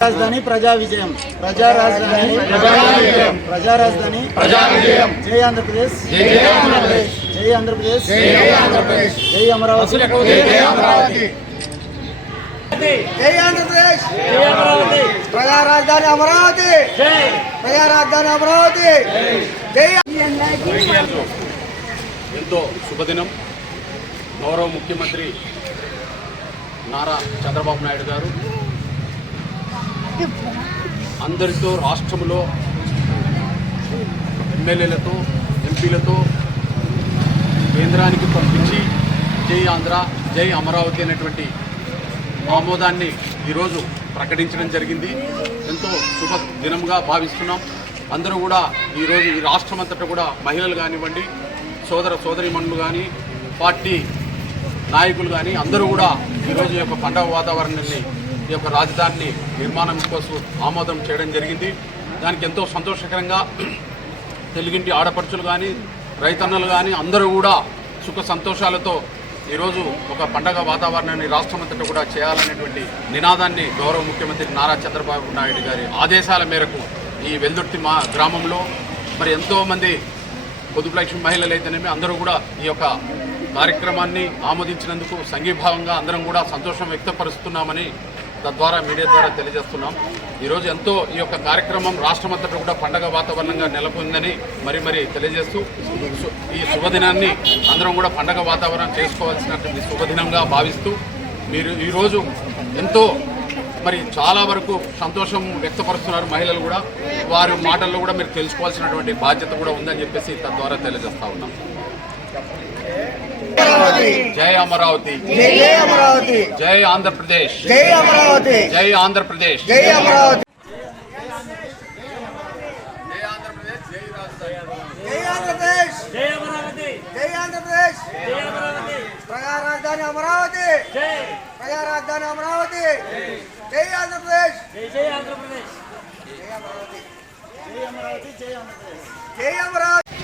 రాజధాని ప్రజా విజయం, ప్రజా రాజధాని ప్రజా రాజధాని జై ఆంధ్రప్రదేశ్, జై ఆంధ్రప్రదేశ్, జై అమరావతి, జై ఆంధ్రప్రదేశ్, ప్రజా రాజధాని అమరావతి, ప్రజా రాజధాని అమరావతి, జై. ఎంతో శుభదినం. గౌరవ ముఖ్యమంత్రి నారా చంద్రబాబు నాయుడు గారు అందరితో రాష్ట్రంలో ఎమ్మెల్యేలతో ఎంపీలతో కేంద్రానికి పంపించి జై ఆంధ్ర జై అమరావతి అనేటువంటి ఆమోదాన్ని ఈరోజు ప్రకటించడం జరిగింది. ఎంతో శుభ దినంగా భావిస్తున్నాం. అందరూ కూడా ఈరోజు ఈ రాష్ట్రం అంతటా కూడా మహిళలు కానివ్వండి, సోదరీమణులు కానీ, పార్టీ నాయకులు కానీ అందరూ కూడా ఈరోజు ఈ యొక్క పండగ వాతావరణాన్ని, ఈ యొక్క రాజధానిని నిర్మాణం కోసం ఆమోదం చేయడం జరిగింది. దానికి ఎంతో సంతోషకరంగా తెలుగింటి ఆడపడుచులు కానీ, రైతన్నలు కానీ అందరూ కూడా సుఖ సంతోషాలతో ఈరోజు ఒక పండగ వాతావరణాన్ని రాష్ట్రం అంతటా కూడా చేయాలనేటువంటి నినాదాన్ని గౌరవ ముఖ్యమంత్రి నారా చంద్రబాబు నాయుడు గారి ఆదేశాల మేరకు ఈ వెల్దుర్తి గ్రామంలో మరి ఎంతోమంది పొదుపు లక్ష్మి మహిళలు అయితేనేమి అందరూ కూడా ఈ యొక్క కార్యక్రమాన్ని ఆమోదించినందుకు సంఘీభావంగా అందరం కూడా సంతోషం వ్యక్తపరుస్తున్నామని తద్వారా మీడియా ద్వారా తెలియజేస్తున్నాం. ఈరోజు ఎంతో ఈ యొక్క కార్యక్రమం రాష్ట్రమంతటా కూడా పండగ వాతావరణంగా నెలకొందని మరి తెలియజేస్తూ ఈ శుభదినాన్ని అందరం కూడా పండగ వాతావరణం చేసుకోవాల్సినటువంటి శుభదినంగా భావిస్తూ మీరు ఈరోజు ఎంతో చాలా వరకు సంతోషం వ్యక్తపరుస్తున్నారు మహిళలు కూడా. వారి మాటల్లో కూడా మీరు తెలుసుకోవాల్సినటువంటి బాధ్యత కూడా ఉందని చెప్పేసి తద్వారా తెలియజేస్తా ఉన్నాం. జై అమరావతి, జై అమరావతి, జై ఆంధ్రప్రదేశ్, జై అమరావతి, జై ఆంధ్రప్రదేశ్, జై అమరావతి, జై ఆంధ్రప్రదేశ్, జై రాజధాని, జై ఆంధ్రప్రదేశ్, జై అమరావతి, జై ఆంధ్రప్రదేశ్, జై అమరావతి, ప్రజా రాజధాని అమరావతి, జై ప్రజా రాజధాని అమరావతి, జై ఆంధ్రప్రదేశ్, జై ఆంధ్రప్రదేశ్, జై అమరావతి, జై అమరావతి, జై ఆంధ్రప్రదేశ్, జై అమరావతి.